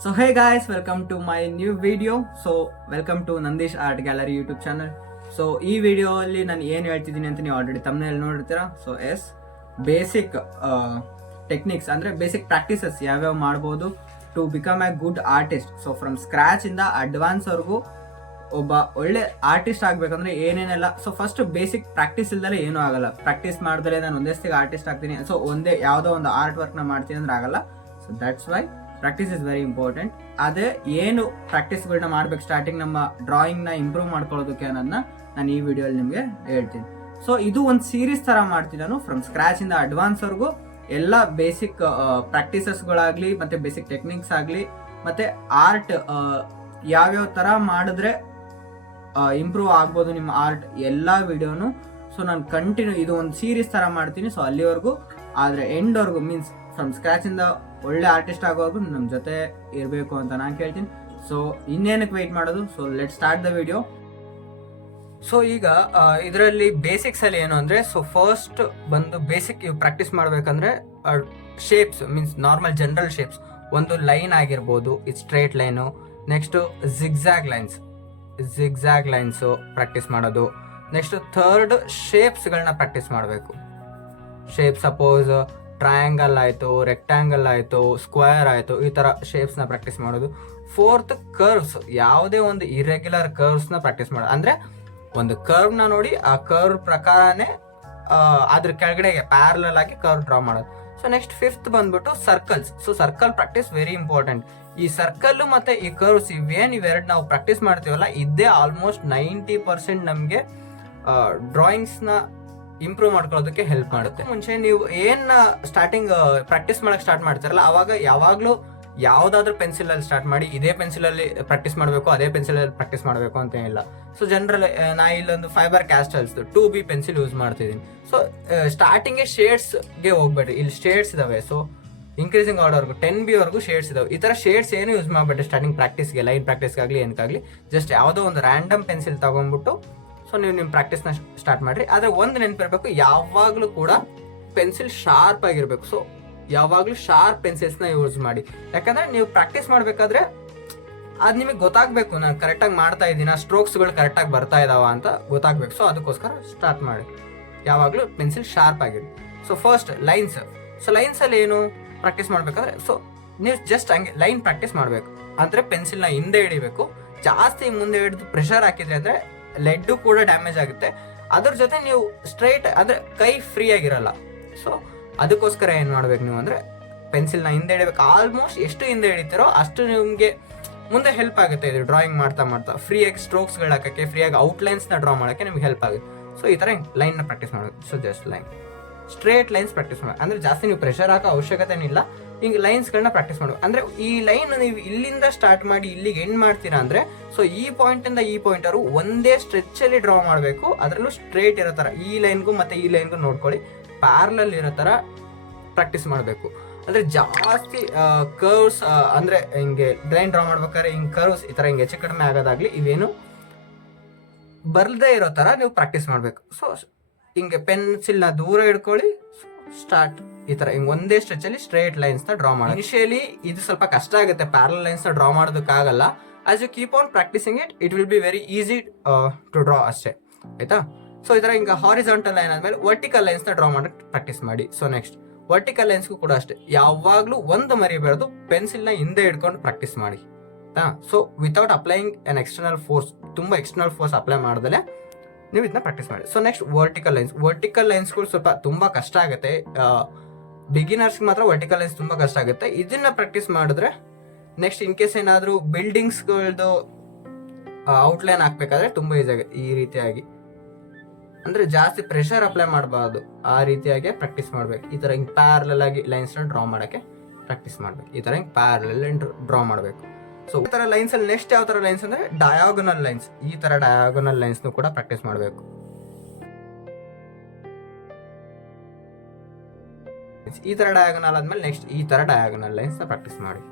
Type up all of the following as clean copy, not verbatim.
So hey guys, welcome to my new video. So welcome to Nandish Art Gallery YouTube channel. So ಈ ವಿಡಿಯೋಲ್ಲಿ ನಾನು ಏನು ಹೇಳ್ತಿದ್ದೀನಿ ಅಂತ ನೀವು ಆಲ್ರೆಡಿ ತಮ್ಮನೇಲಿ ನೋಡಿರ್ತೀರಾ. ಸೊ ಬೇಸಿಕ್ ಟೆಕ್ನಿಕ್ಸ್ ಅಂದರೆ ಬೇಸಿಕ್ ಪ್ರಾಕ್ಟೀಸಸ್ ಯಾವ್ಯಾವ ಮಾಡ್ಬೋದು to become a good artist. So from ಸ್ಕ್ರ್ಯಾಚಿಂದ ಅಡ್ವಾನ್ಸ್ವರೆಗೂ ಒಬ್ಬ ಒಳ್ಳೆ ಆರ್ಟಿಸ್ಟ್ ಆಗಬೇಕಂದ್ರೆ ಏನೇನೆಲ್ಲ. ಸೊ ಫಸ್ಟ್ ಬೇಸಿಕ್ ಪ್ರಾಕ್ಟೀಸ್ ಇಲ್ದಲೇ ಏನೂ ಆಗಲ್ಲ. ಪ್ರಾಕ್ಟೀಸ್ ಮಾಡಿದ್ರೆ ನಾನು ಒಂದೇಸ್ತಿಗೆ ಆರ್ಟಿಸ್ಟ್ ಆಗ್ತೀನಿ, ಸೊ ಒಂದೇ ಯಾವುದೋ ಒಂದು ಆರ್ಟ್ ವರ್ಕ್ನ ಮಾಡ್ತೀನಿ ಅಂದ್ರೆ ಆಗಲ್ಲ. So that's why practice is very important. ಅದೇ ಏನು ಪ್ರಾಕ್ಟೀಸ್ಗಳನ್ನ ಮಾಡ್ಬೇಕು ಸ್ಟಾರ್ಟಿಂಗ್ ನಮ್ಮ ಡ್ರಾಯಿಂಗ್ನ ಇಂಪ್ರೂವ್ ಮಾಡ್ಕೊಳ್ಳೋದಕ್ಕೆ ಅನ್ನೋದನ್ನ ನಾನು ಈ ವಿಡಿಯೋಲಿ ನಿಮಗೆ ಹೇಳ್ತೀನಿ. ಸೊ ಇದು ಒಂದು ಸೀರೀಸ್ ಥರ ಮಾಡ್ತೀನಿ ನಾನು, ಫ್ರಮ್ ಸ್ಕ್ರ್ಯಾಚಿಂದ ಅಡ್ವಾನ್ಸ್ವರೆಗೂ ಎಲ್ಲ ಬೇಸಿಕ್ ಪ್ರಾಕ್ಟೀಸಸ್ಗಳಾಗಲಿ ಮತ್ತು ಬೇಸಿಕ್ ಟೆಕ್ನಿಕ್ಸ್ ಆಗಲಿ ಮತ್ತು ಆರ್ಟ್ ಯಾವ್ಯಾವ ಥರ ಮಾಡಿದ್ರೆ ಇಂಪ್ರೂವ್ ಆಗ್ಬೋದು ನಿಮ್ಮ ಆರ್ಟ್ ಎಲ್ಲ ವಿಡಿಯೋನು. ಸೊ ನಾನು ಕಂಟಿನ್ಯೂ ಇದು ಒಂದು ಸೀರೀಸ್ ಥರ ಮಾಡ್ತೀನಿ. ಸೊ ಅಲ್ಲಿವರೆಗೂ ಆದರೆ ಎಂಡ್ವರೆಗೂ ಮೀನ್ಸ್ ಫ್ರಮ್ ಸ್ಕ್ರ್ಯಾಚಿಂದ ಒಳ್ಳೆ ಆರ್ಟಿಸ್ಟ್ ಆಗೋವರೆಗೂ ನಮ್ಮ ಜೊತೆ ಇರಬೇಕು ಅಂತ ನಾನು ಕೇಳ್ತೀನಿ. ಸೊ ಇನ್ನೇನಕ್ಕೆ ವೆಯ್ಟ್ ಮಾಡೋದು? So let start the video. So ಈಗ ಇದರಲ್ಲಿ ಬೇಸಿಕ್ಸ್ ಅಲ್ಲಿ ಏನು ಅಂದರೆ, ಸೊ ಫಸ್ಟ್ ಬಂದು ಬೇಸಿಕ್ ಇವು ಪ್ರಾಕ್ಟೀಸ್ ಮಾಡಬೇಕಂದ್ರೆ shapes means normal general shapes. ಒಂದು ಲೈನ್ ಆಗಿರ್ಬೋದು, ಇದು straight line. Next zigzag lines practice ಮಾಡೋದು. ನೆಕ್ಸ್ಟು ಥರ್ಡ್ ಶೇಪ್ಸ್ಗಳನ್ನ ಪ್ರಾಕ್ಟೀಸ್ ಮಾಡಬೇಕು. ಶೇಪ್ ಸಪೋಸ್ ಟ್ರಯಾಂಗಲ್ ಆಯಿತು, ರೆಕ್ಟ್ಯಾಂಗಲ್ ಆಯಿತು, ಸ್ಕ್ವೇರ್ ಆಯಿತು, ಈ ಥರ ಶೇಪ್ಸ್ನ ಪ್ರಾಕ್ಟೀಸ್ ಮಾಡೋದು. ಫೋರ್ತ್ ಕರ್ವ್ಸ್, ಯಾವುದೇ ಒಂದು ಇರೆಗ್ಯುಲರ್ ಕರ್ವ್ಸ್ನ ಪ್ರಾಕ್ಟೀಸ್ ಮಾಡೋದು. ಅಂದರೆ ಒಂದು ಕರ್ವ್ನ ನೋಡಿ ಆ ಕರ್ವ್ ಪ್ರಕಾರನೇ ಅದ್ರ ಕೆಳಗಡೆಗೆ ಪ್ಯಾರಲಲ್ ಆಗಿ ಕರ್ವ್ ಡ್ರಾ ಮಾಡೋದು. ಸೊ ನೆಕ್ಸ್ಟ್ ಫಿಫ್ತ್ ಬಂದ್ಬಿಟ್ಟು circles. So circle practice very important. ಈ ಸರ್ಕಲ್ ಮತ್ತು ಈ ಕರ್ವ್ಸ್ ಇವೆರಡು ನಾವು ಪ್ರಾಕ್ಟೀಸ್ ಮಾಡ್ತೀವಲ್ಲ, ಇದೇ ಆಲ್ಮೋಸ್ಟ್ 90% ನಮಗೆ ಡ್ರಾಯಿಂಗ್ಸ್ನ ಇಂಪ್ರೂವ್ ಮಾಡ್ಕೊಳ್ಳೋದಕ್ಕೆ ಹೆಲ್ಪ್ ಮಾಡುತ್ತೆ. ಮುಂಚೆ ನೀವು ಏನು ಸ್ಟಾರ್ಟಿಂಗ್ ಪ್ರಾಕ್ಟೀಸ್ ಮಾಡಕ್ಕೆ ಸ್ಟಾರ್ಟ್ ಮಾಡ್ತಾರಲ್ಲ, ಅವಾಗ ಯಾವಾಗಲೂ ಯಾವುದಾದ್ರೂ ಪೆನ್ಸಿಲಲ್ಲಿ ಸ್ಟಾರ್ಟ್ ಮಾಡಿ ಇದೇ ಪೆನ್ಸಿಲಲ್ಲಿ ಪ್ರಾಕ್ಟೀಸ್ ಮಾಡಬೇಕು, ಅದೇ ಪೆನ್ಸಿಲಲ್ಲಿ ಪ್ರಾಕ್ಟೀಸ್ ಮಾಡಬೇಕು ಅಂತ ಏನಿಲ್ಲ. ಸೊ ಜನರಲ್ ನಾ ಇಲ್ಲೊಂದು ಫೈಬರ್ ಕ್ಯಾಸ್ಟಲ್ಸ್ 2B ಪೆನ್ಸಿಲ್ ಯೂಸ್ ಮಾಡ್ತಿದ್ದೀನಿ. ಸೊ ಸ್ಟಾರ್ಟಿಂಗೇ ಶೇಡ್ಸ್ಗೆ ಹೋಗ್ಬೇಡಿ. ಇಲ್ಲಿ ಶೇಡ್ಸ್ ಇದಾವೆ. ಸೊ ಇನ್ಕ್ರೀಸಿಂಗ್ ಆರ್ಡರ್ವರೆಗೂ 10B ಶೇಡ್ಸ್ ಇದಾವೆ. ಈ ಥರ ಶೇಡ್ಸ್ ಏನು ಯೂಸ್ ಮಾಡಬೇಡಿ ಸ್ಟಾರ್ಟಿಂಗ್ ಪ್ರಾಕ್ಟೀಸ್ಗೆ, ಲೈನ್ ಪ್ರಾಕ್ಟೀಸ್ಗಾಗಲಿ ಏನಕ್ಕಾಗಲಿ. ಜಸ್ಟ್ ಯಾವುದೋ ಒಂದು ರ್ಯಾಂಡಮ್ ಪೆನ್ಸಿಲ್ ತಗೊಂಡ್ಬಿಟ್ಟು ಸೊ ನೀವು ನಿಮ್ಮ ಪ್ರಾಕ್ಟೀಸ್ನ ಸ್ಟಾರ್ಟ್ ಮಾಡಿರಿ. ಆದರೆ ಒಂದು ನೆನಪಿರಬೇಕು, ಯಾವಾಗಲೂ ಕೂಡ ಪೆನ್ಸಿಲ್ ಶಾರ್ಪ್ ಆಗಿರಬೇಕು. ಸೊ ಯಾವಾಗಲೂ ಶಾರ್ಪ್ ಪೆನ್ಸಿಲ್ಸ್ನ ಯೂಸ್ ಮಾಡಿ. ಯಾಕಂದರೆ ನೀವು ಪ್ರಾಕ್ಟೀಸ್ ಮಾಡಬೇಕಾದ್ರೆ ಅದು ನಿಮಗೆ ಗೊತ್ತಾಗಬೇಕು, ನಾನು ಕರೆಕ್ಟಾಗಿ ಮಾಡ್ತಾ ಇದ್ದೀನ, ಸ್ಟ್ರೋಕ್ಸ್ಗಳು ಕರೆಕ್ಟಾಗಿ ಬರ್ತಾ ಇದ್ದಾವ ಅಂತ ಗೊತ್ತಾಗಬೇಕು. ಸೊ ಅದಕ್ಕೋಸ್ಕರ ಸ್ಟಾರ್ಟ್ ಮಾಡಿ ಯಾವಾಗಲೂ ಪೆನ್ಸಿಲ್ ಶಾರ್ಪ್ ಆಗಿರಿ. So first lines. ಸೊ ಲೈನ್ಸಲ್ಲಿ ಏನು ಪ್ರಾಕ್ಟೀಸ್ ಮಾಡಬೇಕಾದ್ರೆ, ಸೊ ನೀವು ಜಸ್ಟ್ ಹಂಗೆ ಲೈನ್ ಪ್ರಾಕ್ಟೀಸ್ ಮಾಡಬೇಕು. ಅಂದರೆ ಪೆನ್ಸಿಲ್ನ ಹಿಂದೆ ಹಿಡಿಬೇಕು. ಜಾಸ್ತಿ ಮುಂದೆ ಹಿಡಿದು ಪ್ರೆಷರ್ ಹಾಕಿದ್ರೆ ಅಂದರೆ ಲೆಡ್ಡು ಕೂಡ ಡ್ಯಾಮೇಜ್ ಆಗುತ್ತೆ. ಅದ್ರ ಜೊತೆ ನೀವು ಸ್ಟ್ರೈಟ್ ಅಂದರೆ ಕೈ ಫ್ರೀ ಆಗಿರಲ್ಲ. ಸೊ ಅದಕ್ಕೋಸ್ಕರ ಏನು ಮಾಡ್ಬೇಕು ನೀವು ಅಂದರೆ ಪೆನ್ಸಿಲ್ನ ಹಿಂದೆ ಹಿಡಿಬೇಕು. ಆಲ್ಮೋಸ್ಟ್ ಎಷ್ಟು ಹಿಂದೆ ಹಿಡಿತೀರೋ ಅಷ್ಟು ನಿಮಗೆ ಮುಂದೆ ಹೆಲ್ಪ್ ಆಗುತ್ತೆ. ಇದು ಡ್ರಾಯಿಂಗ್ ಮಾಡ್ತಾ ಫ್ರೀಯಾಗಿ ಸ್ಟ್ರೋಕ್ಸ್ಗಳು ಹಾಕೋಕ್ಕೆ, ಫ್ರೀಯಾಗಿ ಔಟ್ಲೈನ್ಸ್ನ ಡ್ರಾ ಮಾಡೋಕ್ಕೆ ನಿಮ್ಗೆ ಹೆಲ್ಪ್ ಆಗುತ್ತೆ. ಸೊ ಈ ಥರ ಲೈನ್ನ ಪ್ರಾಕ್ಟೀಸ್ ಮಾಡಬೇಕು. So just line straight lines practice ಮಾಡಿ. ಅಂದರೆ ಜಾಸ್ತಿ ನೀವು ಪ್ರೆಷರ್ ಹಾಕೋ ಅವಶ್ಯಕತೆನಿಲ್ಲ. ಹಿಂಗೆ ಲೈನ್ಸ್ಗಳನ್ನ ಪ್ರಾಕ್ಟೀಸ್ ಮಾಡಬೇಕು. ಅಂದರೆ ಈ ಲೈನ್ ನೀವು ಇಲ್ಲಿಂದ ಸ್ಟಾರ್ಟ್ ಮಾಡಿ ಇಲ್ಲಿಗೆ ಎಂಡ್ ಮಾಡ್ತೀರಾ ಅಂದರೆ, ಸೊ ಈ ಪಾಯಿಂಟಿಂದ ಈ ಪಾಯಿಂಟರು ಒಂದೇ ಸ್ಟ್ರೆಚ್ಚಲ್ಲಿ ಡ್ರಾ ಮಾಡಬೇಕು. ಅದರಲ್ಲೂ ಸ್ಟ್ರೇಟ್ ಇರೋ ಥರ ಈ ಲೈನ್ಗೂ ಮತ್ತು ಈ ಲೈನ್ಗೂ ನೋಡ್ಕೊಳ್ಳಿ, ಪ್ಯಾರಲಲ್ ಇರೋ ಥರ ಪ್ರಾಕ್ಟೀಸ್ ಮಾಡಬೇಕು. ಅಂದರೆ ಜಾಸ್ತಿ ಕರ್ವ್ಸ್ ಅಂದರೆ ಹಿಂಗೆ ಲೈನ್ ಡ್ರಾ ಮಾಡ್ಬೇಕಾದ್ರೆ ಹಿಂಗೆ ಕರ್ವ್ಸ್ ಈ ಥರ ಹಿಂಗೆ ಹೆಚ್ಚು ಕಡಿಮೆ ಆಗೋದಾಗಲಿ ಇವೇನು ಬರದೇ ಇರೋ ಥರ ನೀವು ಪ್ರಾಕ್ಟೀಸ್ ಮಾಡಬೇಕು. ಸೊ ಹಿಂಗೆ ಪೆನ್ಸಿಲ್ನ ದೂರ ಇಟ್ಕೊಳ್ಳಿ, ಸ್ಟಾರ್ಟ್ ಈ ಥರ ಹಿಂಗೆ ಒಂದೇ ಸ್ಟ್ರೆಚಲ್ಲಿ ಸ್ಟ್ರೇಟ್ ಲೈನ್ಸ್ನ ಡ್ರಾ ಮಾಡಿ. ಇನಿಷಿಯಲಿ ಇದು ಸ್ವಲ್ಪ ಕಷ್ಟ ಆಗುತ್ತೆ, ಪ್ಯಾರಲ್ ಲೈನ್ಸ್ನ ಡ್ರಾ ಮಾಡೋದಕ್ಕಾಗಲ್ಲ. As you keep on practising it will be very easy to draw ಅಷ್ಟೇ, ಆಯಿತಾ? ಸೊ ಈ ಥರ ಹಿಂಗೆ ಹಾರಿಜಾಂಟಲ್ ಲೈನ್ ಆದಮೇಲೆ ವರ್ಟಿಕಲ್ ಲೈನ್ಸ್ನ ಡ್ರಾ ಮಾಡೋಕ್ಕೆ ಪ್ರಾಕ್ಟೀಸ್ ಮಾಡಿ. ಸೊ ನೆಕ್ಸ್ಟ್ ವರ್ಟಿಕಲ್ ಲೈನ್ಸ್ಗೂ ಕೂಡ ಅಷ್ಟೇ, ಯಾವಾಗಲೂ ಒಂದು ಮರಿಬಾರ್ದು, ಪೆನ್ಸಿಲ್ನ ಹಿಂದೆ ಹಿಡ್ಕೊಂಡು ಪ್ರಾಕ್ಟೀಸ್ ಮಾಡಿ. So without applying N external force, ತುಂಬ ಎಕ್ಸ್ಟರ್ನಲ್ ಫೋರ್ಸ್ ಅಪ್ಲೈ ಮಾಡಿದ್ರೆ ನೀವು ಇದನ್ನ ಪ್ರಾಕ್ಟೀಸ್ ಮಾಡಿ. ಸೊ ನೆಕ್ಸ್ಟ್ ವರ್ಟಿಕಲ್ ಲೈನ್ಸ್ಗಳು ಸ್ವಲ್ಪ ತುಂಬ ಕಷ್ಟ ಆಗುತ್ತೆ. ಬಿಗಿನರ್ಸ್ಗೆ ಮಾತ್ರ ವರ್ಟಿಕಲ್ ಲೈನ್ಸ್ ತುಂಬ ಕಷ್ಟ ಆಗುತ್ತೆ. ಇದನ್ನ ಪ್ರಾಕ್ಟೀಸ್ ಮಾಡಿದ್ರೆ ನೆಕ್ಸ್ಟ್ ಇನ್ ಕೇಸ್ ಏನಾದರೂ ಬಿಲ್ಡಿಂಗ್ಸ್ಗಳದ್ದು ಔಟ್ಲೈನ್ ಹಾಕ್ಬೇಕಾದ್ರೆ ತುಂಬ ಈಸಿ ಆಗುತ್ತೆ. ಈ ರೀತಿಯಾಗಿ ಅಂದರೆ ಜಾಸ್ತಿ ಪ್ರೆಷರ್ ಅಪ್ಲೈ ಮಾಡಬಾರ್ದು, ಆ ರೀತಿಯಾಗಿ ಪ್ರಾಕ್ಟೀಸ್ ಮಾಡಬೇಕು. ಈ ಥರ ಹಿಂಗೆ ಪ್ಯಾರಲಲ್ ಆಗಿ ಲೈನ್ಸ್ನ ಡ್ರಾ ಮಾಡೋಕ್ಕೆ ಪ್ರಾಕ್ಟೀಸ್ ಮಾಡಬೇಕು. ಈ ಥರ ಹಿಂಗೆ ಪ್ಯಾರಲಲ್ ಡ್ರಾ ಮಾಡಬೇಕು. ಸೊ ಈ ಥರ ಲೈನ್ಸಲ್ಲಿ ನೆಕ್ಸ್ಟ್ ಯಾವ ಥರ ಲೈನ್ಸ್ ಅಂದರೆ ಡಯಾಗೋನಲ್ ಲೈನ್ಸ್. ಈ ಥರ ಡಯಾಗೋನಲ್ ಲೈನ್ಸ್ನು ಕೂಡ ಪ್ರಾಕ್ಟೀಸ್ ಮಾಡಬೇಕು. ಈ ಥರ ಡಯಾಗೋನಲ್ ಆದಮೇಲೆ ನೆಕ್ಸ್ಟ್ ಈ ಥರ ಡಯಾಗೋನಲ್ ಲೈನ್ಸ್ನ ಪ್ರಾಕ್ಟೀಸ್ ಮಾಡಿ.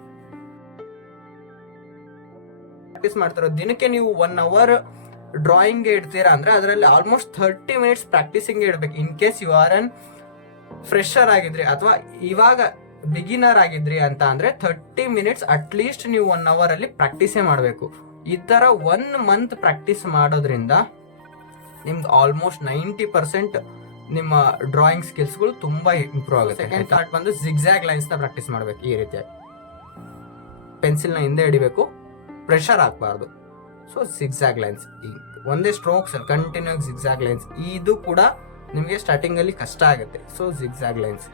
ಪ್ರಾಕ್ಟೀಸ್ ಮಾಡ್ತಿರೋ ದಿನಕ್ಕೆ ನೀವು 1 hour ಡ್ರಾಯಿಂಗ್ಗೆ ಇಡ್ತೀರಾ ಅಂದರೆ ಅದರಲ್ಲಿ ಆಲ್ಮೋಸ್ಟ್ 30 minutes ಪ್ರಾಕ್ಟೀಸಿಂಗ್ಗೆ ಇಡಬೇಕು. In case you are an fresher ಆಗಿದ್ರಿ ಅಥವಾ ಇವಾಗ ಬಿಗಿನರ್ ಆಗಿದ್ರಿ ಅಂತ ಅಂದ್ರೆ 30 ಮಿನಿಟ್ಸ್ ಅಟ್ಲೀಸ್ಟ್ ನೀವು 1 hour ಅಲ್ಲಿ ಪ್ರಾಕ್ಟೀಸೇ ಮಾಡಬೇಕು. ಈ ತರ 1 month ಪ್ರಾಕ್ಟೀಸ್ ಮಾಡೋದ್ರಿಂದ ನಿಮ್ದು ಆಲ್ಮೋಸ್ಟ್ 90% ನಿಮ್ಮ ಡ್ರಾಯಿಂಗ್ ಸ್ಕಿಲ್ಸ್ಗಳು ತುಂಬಾ ಇಂಪ್ರೂವ್ ಆಗುತ್ತೆ. ಸೆಕೆಂಡ್ ಪಾರ್ಟ್ ಬಂದು ಜಿಗ್ಜಾಗ್ ಲೈನ್ಸ್ ನ ಪ್ರಾಕ್ಟೀಸ್ ಮಾಡ್ಬೇಕು. ಈ ರೀತಿಯಾಗಿ ಪೆನ್ಸಿಲ್ ನ ಹಿಂದೆ ಹಿಡಿಬೇಕು, ಪ್ರೆಷರ್ ಹಾಕಬಾರ್ದು. ಸೊ ಜಿಗ್ಜಾಗ್ ಲೈನ್ಸ್, ಒಂದೇ ಸ್ಟ್ರೋಕ್ಸ್ ಕಂಟಿನ್ಯೂ ಜಿಗ್ಜಾಗ್ ಲೈನ್ಸ್, ಇದು ಕೂಡ ನಿಮಗೆ ಸ್ಟಾರ್ಟಿಂಗ್ ಅಲ್ಲಿ ಕಷ್ಟ ಆಗುತ್ತೆ. ಸೊ ಜಿಗ್ಜಾಗ್ ಲೈನ್ಸ್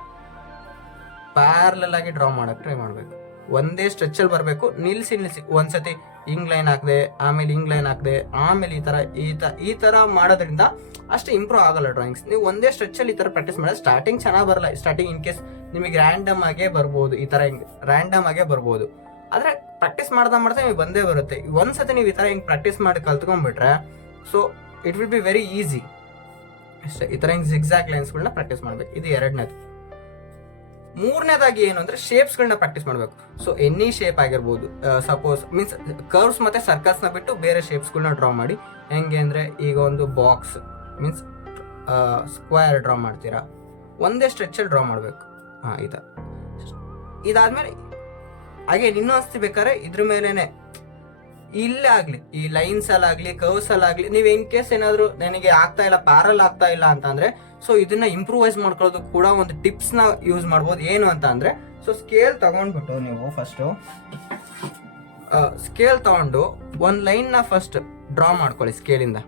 ಪ್ಯಾರಲಲ್ ಆಗಿ ಡ್ರಾ ಮಾಡಕ್ ಟ್ರೈ ಮಾಡ್ಬೇಕು. ಒಂದೇ ಸ್ಟ್ರೆಚ್ ಅಲ್ಲಿ ಬರಬೇಕು. ನಿಲ್ಸಿ ಒಂದ್ಸತಿ ಹಿಂಗ್ ಲೈನ್ ಹಾಕ್ದೆ, ಆಮೇಲೆ ಹಿಂಗ್ ಲೈನ್ ಹಾಕ್ದೆ, ಆಮೇಲೆ ಈ ತರ ಮಾಡೋದ್ರಿಂದ ಅಷ್ಟು ಇಂಪ್ರೂವ್ ಆಗಲ್ಲ ಡ್ರಾಯಿಂಗ್ಸ್. ನೀವು ಒಂದೇ ಸ್ಟ್ರೆಚ್ ಅಲ್ಲಿ ಈ ತರ ಪ್ರಾಕ್ಟೀಸ್ ಮಾಡಿದ್ರೆ ಸ್ಟಾರ್ಟಿಂಗ್ ಚೆನ್ನಾಗಿ ಬರಲ್ಲ. ಸ್ಟಾರ್ಟಿಂಗ್ ಇನ್ ಕೇಸ್ ನಿಮಗೆ ರ್ಯಾಂಡಮ್ ಆಗೇ ಬರ್ಬೋದು, ಈ ತರ ರ್ಯಾಂಡಮ್ ಆಗೇ ಬರ್ಬೋದು. ಆದ್ರೆ ಪ್ರಾಕ್ಟೀಸ್ ಮಾಡ್ತಾ ನಿಮಗೆ ಬಂದೇ ಬರುತ್ತೆ. ಒಂದ್ಸತಿ ನೀವು ಈ ತರ ಹಿಂಗ್ ಪ್ರಾಕ್ಟೀಸ್ ಮಾಡಿ ಕಲ್ತ್ಕೊಂಡ್ಬಿಟ್ರೆ so it will be very easy. ಅಷ್ಟೇ, ಈ ತರ ಹಿಂಗ್ ಜಿಗ್ಜಾಗ್ ಲೈನ್ಸ್ಗಳನ್ನ ಪ್ರಾಕ್ಟೀಸ್ ಮಾಡ್ಬೇಕು. ಇದು ಎರಡನೇದು. ಮೂರನೇದಾಗಿ ಏನು ಅಂದ್ರೆ ಶೇಪ್ಸ್ ಗಳನ್ನ ಪ್ರಾಕ್ಟೀಸ್ ಮಾಡ್ಬೇಕು. ಸೊ ಎನಿ ಶೇಪ್ ಆಗಿರ್ಬೋದು, ಸಪೋಸ್ ಮೀನ್ಸ್ ಕರ್ವ್ಸ್ ಮತ್ತೆ ಸರ್ಕಲ್ಸ್ ನ ಬಿಟ್ಟು ಬೇರೆ ಶೇಪ್ಸ್ ಗಳನ್ನ ಡ್ರಾ ಮಾಡಿ. ಹೆಂಗೆ ಅಂದ್ರೆ ಈಗ ಒಂದು ಬಾಕ್ಸ್ ಮೀನ್ಸ್ ಸ್ಕ್ವೇರ್ ಡ್ರಾ ಮಾಡ್ತೀರಾ, ಒಂದೇ ಸ್ಟ್ರೆಚ್ ಅಲ್ಲಿ ಡ್ರಾ ಮಾಡ್ಬೇಕು. ಈ ತರ ಇದಾದ್ಮೇಲೆ ಹಾಗೆ ಇನ್ನೂ ಅಸ್ತಿ ಬೇಕಾದ್ರೆ ಇದ್ರ ಮೇಲೆನೆ ಇಲ್ಲೇ ಆಗ್ಲಿ, ಈ ಲೈನ್ಸ್ ಅಲ್ಲಾಗ್ಲಿ ಕರ್ವ್ಸ್ ಅಲ್ಲಾಗ್ಲಿ, ನೀವು ಇನ್ ಕೇಸ್ ಏನಾದ್ರು ನನಗೆ ಆಗ್ತಾ ಇಲ್ಲ, ಪ್ಯಾರಲ್ ಆಗ್ತಾ ಇಲ್ಲ ಅಂತ ಅಂದ್ರೆ ಸೊ ಇದನ್ನ ಇಂಪ್ರೂವೈಸ್ ಮಾಡ್ಕೊಳ್ಳೋದು ಕೂಡ ಒಂದು ಟಿಪ್ಸ್ ನ ಯೂಸ್ ಮಾಡ್ಬೋದು. ಏನು ಅಂತ ಅಂದ್ರೆ ಸೊ ಸ್ಕೇಲ್ ತಗೊಂಡ್ಬಿಟ್ಟು ನೀವು ಫಸ್ಟ್ ಸ್ಕೇಲ್ ತಗೊಂಡು ಒಂದ್ ಲೈನ್ ನ ಫಸ್ಟ್ ಡ್ರಾ ಮಾಡ್ಕೊಳ್ಳಿ. ಸ್ಕೇಲಿಂದ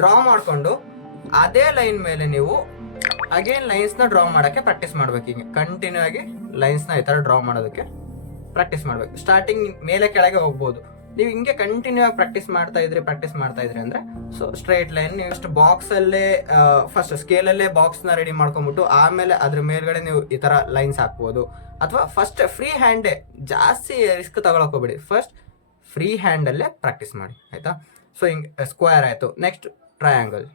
ಡ್ರಾ ಮಾಡ್ಕೊಂಡು ಅದೇ ಲೈನ್ ಮೇಲೆ ನೀವು ಅಗೇನ್ ಲೈನ್ಸ್ ನ ಡ್ರಾ ಮಾಡಕ್ಕೆ ಪ್ರಾಕ್ಟೀಸ್ ಮಾಡ್ಬೇಕು. ಈಗ ಕಂಟಿನ್ಯೂ ಆಗಿ ಲೈನ್ಸ್ ನ ಈ ತರ ಡ್ರಾ ಮಾಡೋದಕ್ಕೆ ಪ್ರಾಕ್ಟೀಸ್ ಮಾಡ್ಬೇಕು. ಸ್ಟಾರ್ಟಿಂಗ್ ಮೇಲೆ ಕೆಳಗೆ ಹೋಗ್ಬೋದು. ನೀವು ಹಿಂಗೆ ಕಂಟಿನ್ಯೂ ಆಗಿ ಪ್ರಾಕ್ಟೀಸ್ ಮಾಡ್ತಾ ಇದ್ರಿ ಅಂದ್ರೆ ಸೊ ಸ್ಟ್ರೈಟ್ ಲೈನ್ ನೀವು ಇಷ್ಟು ಬಾಕ್ಸ್ ಅಲ್ಲೇ ಫಸ್ಟ್ ಸ್ಕೇಲ್ ಅಲ್ಲೇ ಬಾಕ್ಸ್ ನ ರೆಡಿ ಮಾಡ್ಕೊಂಡ್ಬಿಟ್ಟು ಆಮೇಲೆ ಅದ್ರ ಮೇಲ್ಗಡೆ ನೀವು ಈ ತರ ಲೈನ್ಸ್ ಹಾಕ್ಬೋದು. ಅಥವಾ ಫಸ್ಟ್ ಫ್ರೀ ಹ್ಯಾಂಡ್, ಜಾಸ್ತಿ ರಿಸ್ಕ್ ತಗೊಳಕ್ ಹೋಗ್ಬೇಡಿ, ಫಸ್ಟ್ ಫ್ರೀ ಹ್ಯಾಂಡ್ ಅಲ್ಲೇ ಪ್ರಾಕ್ಟೀಸ್ ಮಾಡಿ, ಆಯ್ತಾ. ಸೊ ಹಿಂಗ್ ಸ್ಕ್ವೇರ್ ಆಯ್ತು, ನೆಕ್ಸ್ಟ್ ಟ್ರಯಾಂಗಲ್.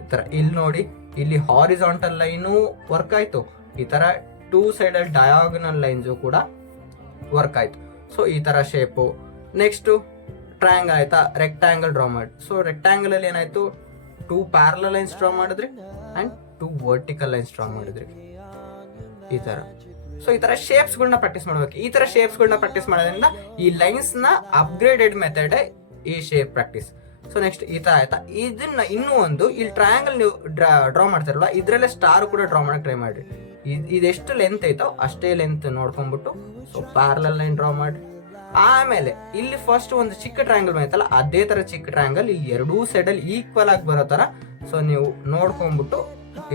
ಈ ತರ ಇಲ್ಲಿ ನೋಡಿ, ಇಲ್ಲಿ ಹಾರಿಜಾಂಟಲ್ ಲೈನು ವರ್ಕ್ ಆಯ್ತು, ಈ ತರ 2 ಸೈಡಲ್ ಡಯಾಗನಲ್ ಲೈನ್ಸು ಕೂಡ ವರ್ಕ್ ಆಯ್ತು. ಸೊ ಈ ತರ ಶೇಪು. ನೆಕ್ಸ್ಟ್ ಟ್ರಯಾಂಗಲ್ ಆಯ್ತಾ, ರೆಕ್ಟಾಂಗಲ್ ಡ್ರಾ ಮಾಡಿ. ಸೊ ರೆಕ್ಟಾಂಗಲ್ ಅಲ್ಲಿ ಏನಾಯ್ತು, 2 ಪ್ಯಾರಲಲ್ ಲೈನ್ಸ್ ಡ್ರಾ ಮಾಡಿದ್ರಿ ಅಂಡ್ 2 ವರ್ಟಿಕಲ್ ಲೈನ್ಸ್ ಡ್ರಾ ಮಾಡಿದ್ರಿ, ಈ ತರ. ಸೊ ಈ ತರ ಶೇಪ್ಸ್ ಗಳನ್ನ ಪ್ರಾಕ್ಟೀಸ್ ಮಾಡ್ಬೇಕು. ಈ ತರ ಶೇಪ್ಸ್ ಗಳನ್ನ ಪ್ರಾಕ್ಟೀಸ್ ಮಾಡೋದ್ರಿಂದ ಈ ಲೈನ್ಸ್ ನ ಅಪ್ಗ್ರೇಡೆಡ್ ಮೆಥಡ್ ಈ ಶೇಪ್ ಪ್ರಾಕ್ಟೀಸ್. ಸೊ ನೆಕ್ಸ್ಟ್ ಈ ತರ ಆಯ್ತಾ. ಇದನ್ನ ಇನ್ನೂ ಒಂದು, ಇಲ್ಲಿ ಟ್ರಯಾಂಗಲ್ ನೀವು ಡ್ರಾ ಮಾಡ್ತಾರಲ್ವ, ಇದ್ರಲ್ಲೇ ಸ್ಟಾರ್ ಕೂಡ ಡ್ರಾ ಮಾಡಕ್ ಟ್ರೈ ಮಾಡ್ರಿ. ಇದೆಷ್ಟು ಲೆಂತ್ ಐತೋ ಅಷ್ಟೇ ಲೆಂತ್ ನೋಡ್ಕೊಂಡ್ಬಿಟ್ಟು ಸೊ ಪ್ಯಾರಲಲ್ ಲೈನ್ ಡ್ರಾ ಮಾಡಿ. ಆಮೇಲೆ ಇಲ್ಲಿ ಫಸ್ಟ್ ಒಂದು ಚಿಕ್ಕ ಟ್ರಯಾಂಗಲ್ ಬಂತಲ್ಲ, ಅದೇ ತರ ಚಿಕ್ಕ ಟ್ರಯಾಂಗಲ್ ಇಲ್ಲಿ ಎರಡೂ ಸೈಡ್ ಅಲ್ಲಿ ಈಕ್ವಲ್ ಆಗಿ ಬರೋ ತರ ಸೊ ನೀವು ನೋಡ್ಕೊಂಡ್ಬಿಟ್ಟು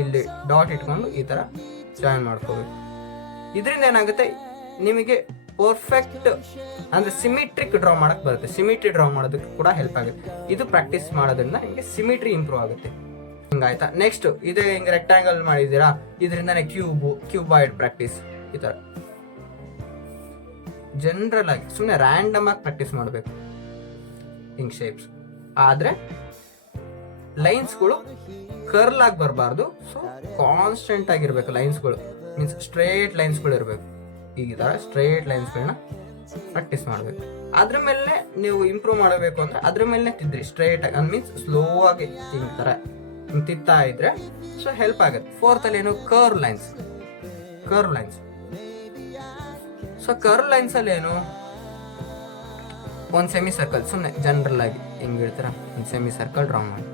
ಇಲ್ಲಿ ಡಾಟ್ ಇಟ್ಕೊಂಡು ಈ ತರ ಜಾಯಿನ್ ಮಾಡ್ಕೋಬೇಕು. ಇದರಿಂದ ಏನಾಗುತ್ತೆ, ನಿಮಗೆ ಪರ್ಫೆಕ್ಟ್ ಅಂದ್ರೆ ಸಿಮಿಟ್ರಿಕ್ ಡ್ರಾ ಮಾಡಕ್ ಬರುತ್ತೆ. ಸಿಮಿಟ್ರಿ ಡ್ರಾ ಮಾಡೋದಕ್ಕೆ ಕೂಡ ಹೆಲ್ಪ್ ಆಗುತ್ತೆ. ಇದು ಪ್ರಾಕ್ಟೀಸ್ ಮಾಡೋದ್ರಿಂದ ನಿಮಗೆ ಸಿಮಿಟ್ರಿ ಇಂಪ್ರೂವ್ ಆಗುತ್ತೆ. ಹಿಂಗಾಯ್ತಾ. ನೆಕ್ಸ್ಟ್ ಇದೇ ಹಿಂಗೆ ರೆಕ್ಟಾಂಗಲ್ ಮಾಡಿದೀರಾ, ಇದರಿಂದಾನೆ ಕ್ಯೂಬಾಯ್ಡ್ ಪ್ರಾಕ್ಟೀಸ್. ಈ ತರ ಜನರಲ್ ಆಗಿ ಸುಮ್ಮನೆ ರ್ಯಾಂಡಮ್ ಆಗಿ ಪ್ರಾಕ್ಟೀಸ್ ಮಾಡಬೇಕು ಹಿಂಗ್ ಶೇಪ್ಸ್. ಆದ್ರೆ ಲೈನ್ಸ್ಗಳು ಕರ್ಲ್ ಆಗಿ ಬರಬಾರ್ದು. ಸೊ ಕಾನ್ಸ್ಟೆಂಟ್ ಆಗಿರ್ಬೇಕು ಲೈನ್ಸ್ಗಳು, ಮೀನ್ಸ್ ಸ್ಟ್ರೇಟ್ ಲೈನ್ಸ್ಗಳು ಇರಬೇಕು. ಈಗ ಈ ತರ ಸ್ಟ್ರೇಟ್ ಲೈನ್ಸ್ಗಳನ್ನ ಪ್ರಾಕ್ಟೀಸ್ ಮಾಡಬೇಕು. ಅದ್ರ ಮೇಲೆ ನೀವು ಇಂಪ್ರೂವ್ ಮಾಡಬೇಕು ಅಂದ್ರೆ ಅದ್ರ ಮೇಲೆ ತಿದ್ರಿ ಸ್ಟ್ರೇಟ್ ಆಗಿ, ಮೀನ್ಸ್ ಸ್ಲೋ ಆಗಿ ಈ ತರ ತಿತ್ತಾ ಇದ್ರೆ ಸೊ ಹೆಲ್ಪ್ ಆಗುತ್ತೆ. ಫೋರ್ತ್ ಅಲ್ಲಿ ಏನು, curve lines. So curve lines ಅಲ್ಲಿ ಏನು, ಒಂದ್ ಸೆಮಿ ಸರ್ಕಲ್ ಸುಮ್ಮನೆ ಜನರಲ್ ಆಗಿ ಹೆಂಗ್ ಹೇಳ್ತೀರಾ, ಒಂದ್ ಸೆಮಿ ಸರ್ಕಲ್ ಡ್ರಾ ಮಾಡಿ.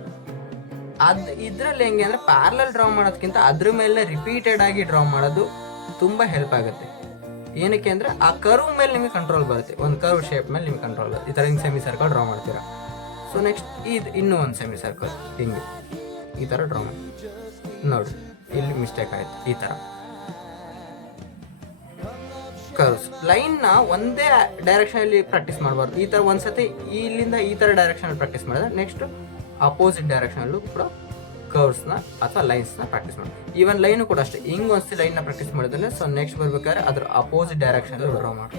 ಇದ್ರಲ್ಲಿ ಹೆಂಗೆ ಅಂದ್ರೆ ಪ್ಯಾರಲಲ್ ಡ್ರಾ ಮಾಡೋದಕ್ಕಿಂತ ಅದ್ರ ಮೇಲೆ ರಿಪೀಟೆಡ್ ಆಗಿ ಡ್ರಾ ಮಾಡೋದು ತುಂಬಾ ಹೆಲ್ಪ್ ಆಗುತ್ತೆ. ಏನಕ್ಕೆ ಅಂದ್ರೆ ಆ ಕರ್ವ್ ಮೇಲೆ ನಿಮಗೆ ಕಂಟ್ರೋಲ್ ಬರುತ್ತೆ. ಒಂದು ಕರ್ವ್ ಶೇಪ್ ಮೇಲೆ ನಿಮ್ಗೆ ಕಂಟ್ರೋಲ್ ಬರುತ್ತೆ. ಈ ತರ ಹಿಂಗೆ ಸೆಮಿ ಸರ್ಕಲ್ ಡ್ರಾ ಮಾಡ್ತೀರಾ. ಸೊ ನೆಕ್ಸ್ಟ್ ಇನ್ನೂ ಒಂದು ಸೆಮಿ ಸರ್ಕಲ್ ಹಿಂಗೆ ಈ ತರ ಡ್ರಾ ಮಾಡಿ. ನೋಡಿ ಇಲ್ಲಿ ಮಿಸ್ಟೇಕ್ ಆಯ್ತು. ಈ ತರ ಕರ್ವ್ಸ್ ಲೈನ್ ನ ಒಂದೇ ಡೈರೆಕ್ಷನ್ ಅಲ್ಲಿ ಪ್ರಾಕ್ಟೀಸ್ ಮಾಡಬಾರ್ದು. ಈ ತರ ಒಂದ್ಸತಿ ಇಲ್ಲಿಂದ ಈ ತರ ಡೈರೆಕ್ಷನ್ ಅಲ್ಲಿ ಪ್ರಾಕ್ಟೀಸ್ ಮಾಡಿದ್ರೆ ನೆಕ್ಸ್ಟ್ ಅಪೋಸಿಟ್ ಡೈರೆಕ್ಷನ್ ಅಲ್ಲೂ ಕೂಡ ಕರ್ವ್ಸ್ ನ ಅಥವಾ ಲೈನ್ಸ್ ನ ಪ್ರಾಕ್ಟೀಸ್ ಮಾಡಿ. ಈವನ್ ಲೈನ್ ಕೂಡ ಅಷ್ಟೇ, ಹಿಂಗ್ ಒಂದ್ಸತಿ ಲೈನ್ ನ ಪ್ರಾಕ್ಟೀಸ್ ಮಾಡಿದ್ರೆ ಸೊ ನೆಕ್ಸ್ಟ್ ಬರ್ಬೇಕಾದ್ರೆ ಅದ್ರ ಅಪೋಸಿಟ್ ಡೈರೆಕ್ಷನ್ ಅಲ್ಲಿ ಡ್ರಾ ಮಾಡಿ.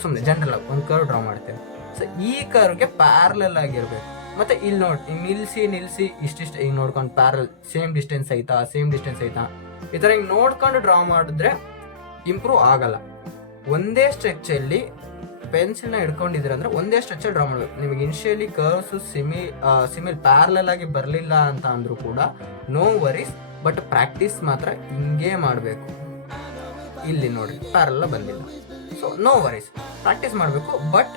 ಸುಮ್ಮನೆ ಜನರಲ್ ಆಗಿ ಒಂದು ಕರ್ವ್ ಡ್ರಾ ಮಾಡ್ತೇವೆ. ಸೊ ಈ ಕರ್ವ್ಗೆ ಪ್ಯಾರಲಲ್ ಆಗಿರ್ಬೇಕು. ಮತ್ತೆ ಇಲ್ಲಿ ನೋಡಿ, ನಿಲ್ಸಿ ಇಷ್ಟಿಷ್ಟು ಹಿಂಗ್ ನೋಡ್ಕೊಂಡು ಪ್ಯಾರಲ್ ಸೇಮ್ ಡಿಸ್ಟೆನ್ಸ್ ಐತಾ ಈ ತರ ಹಿಂಗ್ ನೋಡ್ಕೊಂಡು ಡ್ರಾ ಮಾಡಿದ್ರೆ ಇಂಪ್ರೂವ್ ಆಗಲ್ಲ. ಒಂದೇ ಸ್ಟ್ರೆಚ್ ಅಲ್ಲಿ ಪೆನ್ಸಿಲ್ ನ ಹಿಡ್ಕೊಂಡಿದ್ರೆ ಅಂದ್ರೆ ಒಂದೇ ಸ್ಟ್ರೆಚ್ ಅಲ್ಲಿ ಡ್ರಾ ಮಾಡ್ಬೇಕು. ನಿಮಗೆ ಇನಿಷಿಯಲಿ ಕರ್ವ್ಸ್ ಸಿಮಿಲ್ ಪ್ಯಾರಲಲ್ ಆಗಿ ಬರ್ಲಿಲ್ಲ ಅಂತ ಅಂದ್ರೂ ಕೂಡ ನೋ ವರೀಸ್, ಬಟ್ ಪ್ರಾಕ್ಟೀಸ್ ಮಾತ್ರ ಹಿಂಗೇ ಮಾಡಬೇಕು. ಇಲ್ಲಿ ನೋಡ್ರಿ ಪ್ಯಾರಲ್ ಬಂದಿಲ್ಲ. ಸೊ ನೋ ವರೀಸ್, ಪ್ರಾಕ್ಟೀಸ್ ಮಾಡಬೇಕು, ಬಟ್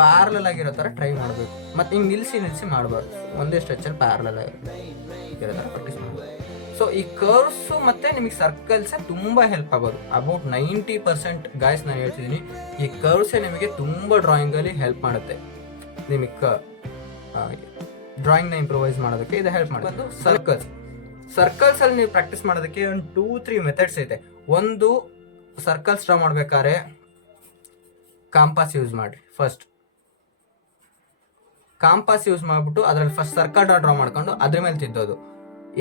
ಪ್ಯಾರಲಲ್ ಆಗಿರೋ ಥರ ಟ್ರೈ ಮಾಡಬೇಕು. ಮತ್ತು ಹಿಂಗೆ ನಿಲ್ಲಿಸಿ ಮಾಡಬಾರ್ದು, ಒಂದೇ ಸ್ಟ್ರೆಚಲ್ಲಿ ಪ್ಯಾರಲಲ್ ಆಗಿರೋ ಥರ ಪ್ರಾಕ್ಟೀಸ್ ಮಾಡಬೇಕು. ಸೊ ಈ ಕರ್ವ್ಸು ಮತ್ತು ನಿಮಗೆ ಸರ್ಕಲ್ಸೇ ತುಂಬ ಹೆಲ್ಪ್ ಆಗೋದು. ಅಬೌಟ್ 90% ಗಾಯ್ಸ್ ನಾನು ಹೇಳ್ತಿದ್ದೀನಿ, ಈ ಕರ್ವ್ಸೇ ನಿಮಗೆ ತುಂಬ ಡ್ರಾಯಿಂಗಲ್ಲಿ ಹೆಲ್ಪ್ ಮಾಡುತ್ತೆ. ನಿಮಗೆ ಡ್ರಾಯಿಂಗ್ನ ಇಂಪ್ರೂವೈಸ್ ಮಾಡೋದಕ್ಕೆ ಇದು ಹೆಲ್ಪ್ ಮಾಡೋದು. ಸರ್ಕಲ್ಸಲ್ಲಿ ನೀವು ಪ್ರಾಕ್ಟೀಸ್ ಮಾಡೋದಕ್ಕೆ ಒಂದು 2-3 ಮೆಥಡ್ಸ್ ಇದೆ. ಒಂದು, ಸರ್ಕಲ್ಸ್ ಡ್ರಾ ಮಾಡ್ಬೇಕಾದ್ರೆ ಕಾಂಪಾಸ್ ಯೂಸ್ ಮಾಡಿರಿ. ಫಸ್ಟ್ ಕಾಂಪಾಸ್ ಯೂಸ್ ಮಾಡಿಬಿಟ್ಟು ಅದರಲ್ಲಿ ಫಸ್ಟ್ ಸರ್ಕಲ್ ಡ್ರಾ ಮಾಡ್ಕೊಂಡು ಅದ್ರ ಮೇಲೆ ತಿದ್ದೋದು.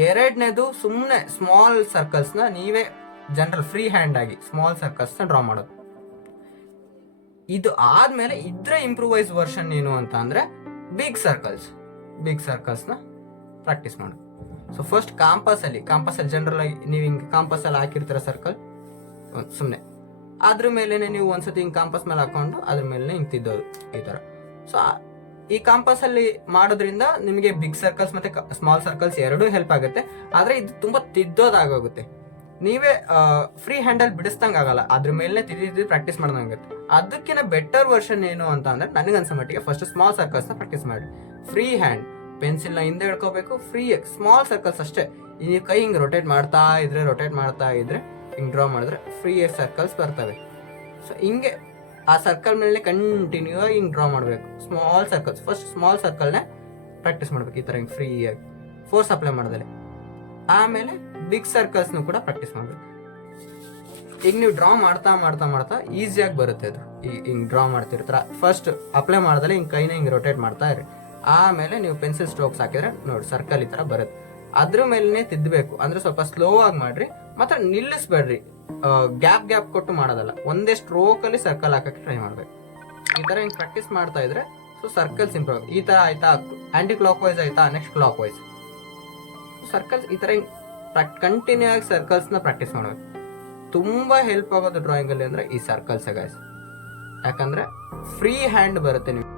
ಎರಡನೇದು, ಸುಮ್ಮನೆ ಸ್ಮಾಲ್ ಸರ್ಕಲ್ಸ್ನ ನೀವೇ ಜನರಲ್ ಫ್ರೀ ಹ್ಯಾಂಡ್ ಆಗಿ ಸ್ಮಾಲ್ ಸರ್ಕಲ್ಸ್ನ ಡ್ರಾ ಮಾಡೋದು. ಇದು ಆದಮೇಲೆ ಇದ್ರ ಇಂಪ್ರೂವೈಸ್ ವರ್ಷನ್ ಏನು ಅಂತ ಅಂದರೆ ಬಿಗ್ ಸರ್ಕಲ್ಸ್ನ ಪ್ರಾಕ್ಟೀಸ್ ಮಾಡೋದು. ಸೊ ಫಸ್ಟ್ ಕಾಂಪಾಸಲ್ಲಿ ಜನರಲ್ ಆಗಿ ನೀವು ಹಿಂಗೆ ಕಾಂಪಾಸಲ್ಲಿ ಹಾಕಿರ್ತೀರ ಸರ್ಕಲ್ ಸುಮ್ಮನೆ, ಅದ್ರ ಮೇಲೆ ನೀವು ಒಂದ್ಸತಿ ಹಿಂಗೆ ಕಾಂಪಾಸ್ ಮೇಲೆ ಹಾಕೊಂಡು ಅದ್ರ ಮೇಲೆ ಹಿಂಗೆ ತಿದ್ದೋದು ಈ ಥರ. ಸೊ ಈ ಕಾಂಪಾಸಲ್ಲಿ ಮಾಡೋದ್ರಿಂದ ನಿಮಗೆ ಬಿಗ್ ಸರ್ಕಲ್ಸ್ ಮತ್ತು ಸ್ಮಾಲ್ ಸರ್ಕಲ್ಸ್ ಎರಡೂ ಹೆಲ್ಪ್ ಆಗುತ್ತೆ. ಆದರೆ ಇದು ತುಂಬ ತಿದ್ದೋದಾಗೋಗುತ್ತೆ. ನೀವೇ ಫ್ರೀ ಹ್ಯಾಂಡಲ್ಲಿ ಬಿಡಿಸ್ದಂಗೆ ಆಗಲ್ಲ, ಅದ್ರ ಮೇಲೆ ತಿದ್ದಿ ಪ್ರಾಕ್ಟೀಸ್ ಮಾಡ್ದಂಗಾಗುತ್ತೆ. ಅದಕ್ಕಿಂತ ಬೆಟರ್ ವರ್ಷನ್ ಏನು ಅಂತ ಅಂದರೆ ನನಗನ್ಸೋ ಮಟ್ಟಿಗೆ ಫಸ್ಟ್ ಸ್ಮಾಲ್ ಸರ್ಕಲ್ಸ್ನ ಪ್ರಾಕ್ಟೀಸ್ ಮಾಡಿ. ಫ್ರೀ ಹ್ಯಾಂಡ್ ಪೆನ್ಸಿಲ್ನ ಹಿಂದೆ ಹಿಡ್ಕೋಬೇಕು, ಫ್ರೀ ಸ್ಮಾಲ್ ಸರ್ಕಲ್ಸ್ ಅಷ್ಟೇ. ನೀವು ಕೈ ಹಿಂಗೆ ರೊಟೇಟ್ ಮಾಡ್ತಾ ಇದ್ರೆ ಹಿಂಗೆ ಡ್ರಾ ಮಾಡಿದ್ರೆ ಫ್ರೀ ಸರ್ಕಲ್ಸ್ ಬರ್ತವೆ. ಸೊ ಹಿಂಗೆ ಆ ಸರ್ಕಲ್ ಮೇಲೆ ಕಂಟಿನ್ಯೂ ಆಗಿ ಹಿಂಗೆ ಡ್ರಾ ಮಾಡಬೇಕು. ಸ್ಮಾಲ್ ಸರ್ಕಲ್ಸ್, ಫಸ್ಟ್ ಸ್ಮಾಲ್ ಸರ್ಕಲ್ನೇ ಪ್ರಾಕ್ಟೀಸ್ ಮಾಡ್ಬೇಕು ಈ ಥರ ಹಿಂಗೆ ಫ್ರೀಯಾಗಿ ಫೋರ್ಸ್ ಅಪ್ಲೈ ಮಾಡೋದಲ್ಲಿ. ಆಮೇಲೆ ಬಿಗ್ ಸರ್ಕಲ್ಸ್ನು ಕೂಡ ಪ್ರಾಕ್ಟೀಸ್ ಮಾಡಬೇಕು. ಈಗ ನೀವು ಡ್ರಾ ಮಾಡ್ತಾ ಈಸಿಯಾಗಿ ಬರುತ್ತೆ ಅದು. ಹಿಂಗೆ ಡ್ರಾ ಮಾಡ್ತಿರ್ತೀರ, ಫಸ್ಟ್ ಅಪ್ಲೈ ಮಾಡ್ದಲೆ ಹಿಂಗೆ ಕೈನ ಹಿಂಗೆ ರೊಟೇಟ್ ಮಾಡ್ತಾ ಇರಿ. ಆಮೇಲೆ ನೀವು ಪೆನ್ಸಿಲ್ ಸ್ಟ್ರೋಕ್ಸ್ ಹಾಕಿದ್ರೆ ನೋಡಿ ಸರ್ಕಲ್ ಈ ಥರ ಬರುತ್ತೆ. ಅದ್ರ ಮೇಲೇ ತಿದ್ದಬೇಕು. ಅಂದರೆ ಸ್ವಲ್ಪ ಸ್ಲೋ ಆಗಿ ಮಾಡಿರಿ, ಮಾತ್ರ ನಿಲ್ಲಿಸ್ಬೇಡ್ರಿ. ಗ್ಯಾಪ್ ಕೊಟ್ಟು ಮಾಡೋದಲ್ಲ, ಒಂದೇ ಸ್ಟ್ರೋಕಲ್ಲಿ ಸರ್ಕಲ್ ಹಾಕಕ್ಕೆ ಟ್ರೈ ಮಾಡಬೇಕು. ಈ ಥರ ಹಿಂಗೆ ಪ್ರಾಕ್ಟೀಸ್ ಮಾಡ್ತಾ ಇದ್ರೆ ಸೊ ಸರ್ಕಲ್ಸ್ ಇಂಪ್ರೂವ್. ಈ ಥರ ಆಯ್ತಾ, ಆ್ಯಂಟಿ ಕ್ಲಾಕ್ ವೈಸ್ ಆಯ್ತಾ, ನೆಕ್ಸ್ಟ್ ಕ್ಲಾಕ್ ವೈಸ್ ಸರ್ಕಲ್ಸ್. ಈ ಥರ ಹಿಂಗೆ ಕಂಟಿನ್ಯೂ ಆಗಿ ಸರ್ಕಲ್ಸ್ನ ಪ್ರಾಕ್ಟೀಸ್ ಮಾಡಬೇಕು. ತುಂಬ ಹೆಲ್ಪ್ ಆಗೋದು ಡ್ರಾಯಿಂಗಲ್ಲಿ ಅಂದರೆ ಈ ಸರ್ಕಲ್ಸ್ ಗಾಯ್ಸ್. ಯಾಕಂದರೆ ಫ್ರೀ ಹ್ಯಾಂಡ್ ಬರುತ್ತೆ ನೀವು.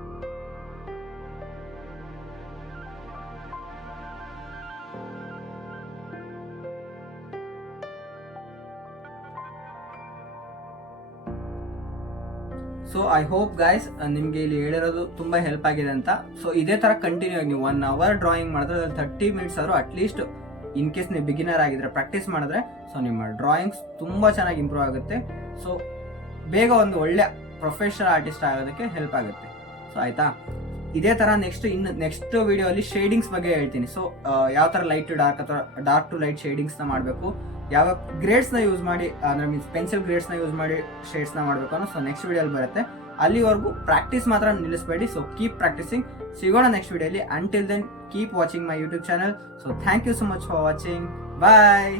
ಸೊ ಐ ಹೋಪ್ ಗೈಸ್ ನಿಮಗೆ ಇಲ್ಲಿ ಹೇಳಿರೋದು ತುಂಬ ಹೆಲ್ಪ್ ಆಗಿದೆ ಅಂತ. ಸೊ ಇದೇ ಥರ ಕಂಟಿನ್ಯೂ ಆಗಿ ನೀವು 1 hour ಡ್ರಾಯಿಂಗ್ ಮಾಡಿದ್ರೆ 30 minutes ಆದರೂ ಅಟ್ಲೀಸ್ಟ್ ಇನ್ ಕೇಸ್ ನೀವು ಬಿಗಿನರ್ ಆಗಿದ್ರೆ ಪ್ರಾಕ್ಟೀಸ್ ಮಾಡಿದ್ರೆ ಸೊ ನಿಮ್ಮ ಡ್ರಾಯಿಂಗ್ಸ್ ತುಂಬ ಚೆನ್ನಾಗಿ ಇಂಪ್ರೂವ್ ಆಗುತ್ತೆ. ಸೊ ಬೇಗ ಒಂದು ಒಳ್ಳೆ ಪ್ರೊಫೆಷನಲ್ ಆರ್ಟಿಸ್ಟ್ ಆಗೋದಕ್ಕೆ ಹೆಲ್ಪ್ ಆಗುತ್ತೆ. ಸೊ ಆಯಿತಾ, ಇದೇ ಥರ ನೆಕ್ಸ್ಟ್ ವಿಡಿಯೋಲಿ ಶೇಡಿಂಗ್ಸ್ ಬಗ್ಗೆ ಹೇಳ್ತೀನಿ. ಸೊ ಯಾವ ಥರ ಲೈಟ್ ಟು ಡಾರ್ಕ್ ಅಥವಾ ಡಾರ್ಕ್ ಟು ಲೈಟ್ ಶೇಡಿಂಗ್ಸ್ನ ಮಾಡಬೇಕು, ಯಾವ ಗ್ರೇಡ್ಸ್ನ ಯೂಸ್ ಮಾಡಿ ಅಂದರೆ ಮೀನ್ಸ್ ಪೆನ್ಸಿಲ್ ಗ್ರೇಡ್ಸ್ನ ಯೂಸ್ ಮಾಡಿ ಶೇಡ್ಸ್ನ ಮಾಡಬೇಕು ಅನ್ನೋ ಸೊ ನೆಕ್ಸ್ಟ್ ವಿಡಿಯೋಲಿ ಬರುತ್ತೆ. ಅಲ್ಲಿವರೆಗೂ ಪ್ರಾಕ್ಟೀಸ್ ಮಾತ್ರ ನಿಲ್ಲಿಸಬೇಡಿ. So keep practising. ಸಿಗೋಣ ನೆಕ್ಸ್ಟ್ ವಿಡಿಯೋಲಿ. Until then keep watching my YouTube channel. So thank you so much for watching. Bye.